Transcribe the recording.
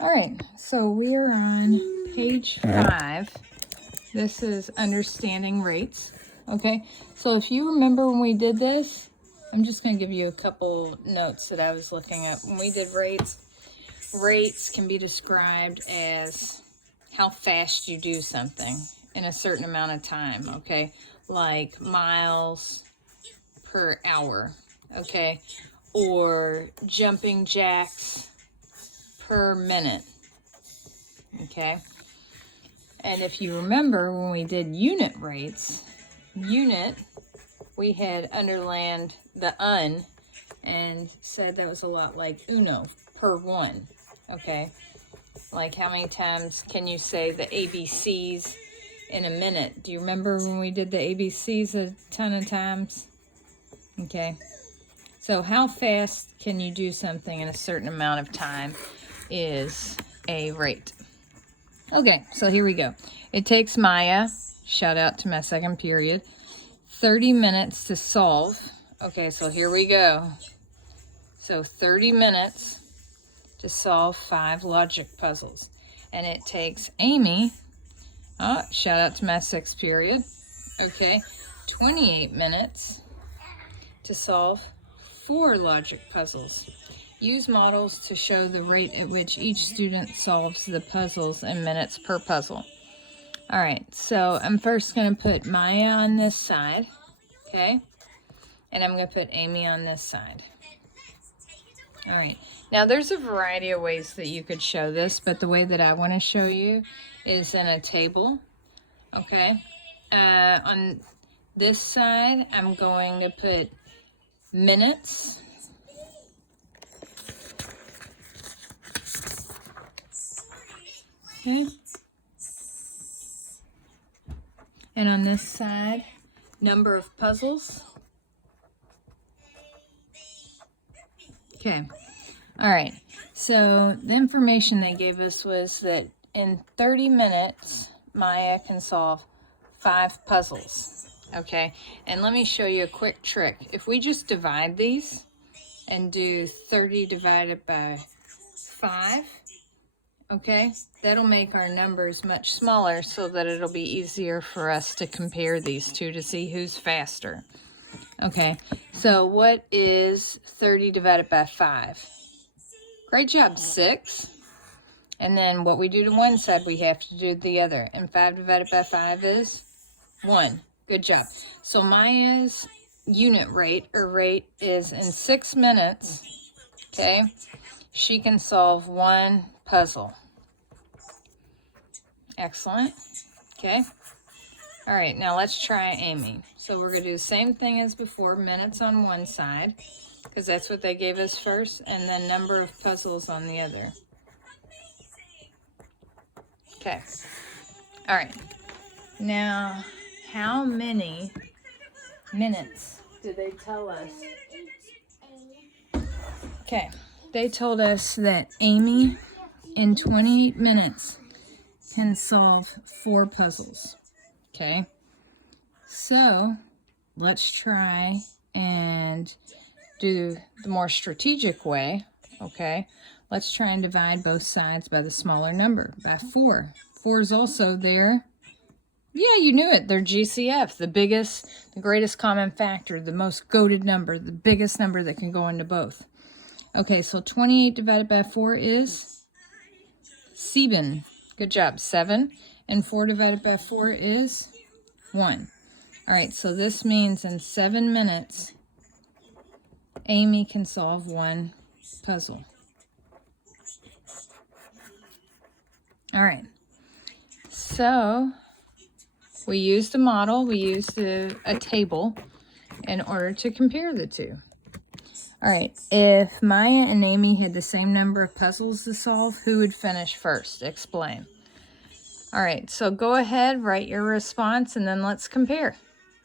All right, so we are on page 5. This is understanding rates. Okay, so if you remember when we did this, I'm just going to give you a couple notes that I was looking up. When we did rates can be described as how fast you do something in a certain amount of time, okay? Like miles per hour, okay? Or jumping jacks per minute, okay? And if you remember when we did unit rates, we had underlined the un and said that was a lot like uno, per one, okay? Like how many times can you say the ABCs in a minute? Do you remember when we did the ABCs a ton of times? Okay. So how fast can you do something in a certain amount of time is a rate. Okay, so here we go. It takes Maya, shout out to my second period, 30 minutes to solve. Okay, so here we go. So 30 minutes to solve 5 logic puzzles. And it takes Amy, shout out to my sixth period, okay, 28 minutes to solve 4 logic puzzles. Use models to show the rate at which each student solves the puzzles in minutes per puzzle. All right, so I'm first going to put Maya on this side, okay? And I'm going to put Amy on this side. All right, now there's a variety of ways that you could show this, but the way that I want to show you is in a table, okay? On this side, I'm going to put minutes. Okay. And on this side, number of puzzles. Okay. All right. So the information they gave us was that in 30 minutes, Maya can solve 5 puzzles. Okay. And let me show you a quick trick. If we just divide these and do 30 divided by 5, okay, that'll make our numbers much smaller so that it'll be easier for us to compare these two to see who's faster. Okay, so what is 30 divided by 5? Great job, 6. And then what we do to one side, we have to do the other. And 5 divided by 5 is 1. Good job. So Maya's unit rate, or rate, is in 6 minutes, okay, she can solve 1 puzzle. Excellent. Okay. All right, now let's try Amy. So we're going to do the same thing as before, minutes on one side, because that's what they gave us first, and then number of puzzles on the other. Okay. All right. Now, how many minutes did they tell us? Okay. They told us that Amy, in 28 minutes, can solve 4 puzzles. Okay, so let's try and do the more strategic way. Okay, let's try and divide both sides by the smaller number, by 4. 4 is also there. Yeah, you knew it. They're GCF, the biggest, the greatest common factor, the most goated number, the biggest number that can go into both. Okay, so 28 divided by 4 is 7. Good job, 7. And 4 divided by 4 is 1. All right, so this means in 7 minutes, Amy can solve 1 puzzle. All right, so we used a model, we used a table in order to compare the two. All right, if Maya and Amy had the same number of puzzles to solve, who would finish first? Explain. All right, so go ahead, write your response, and then let's compare.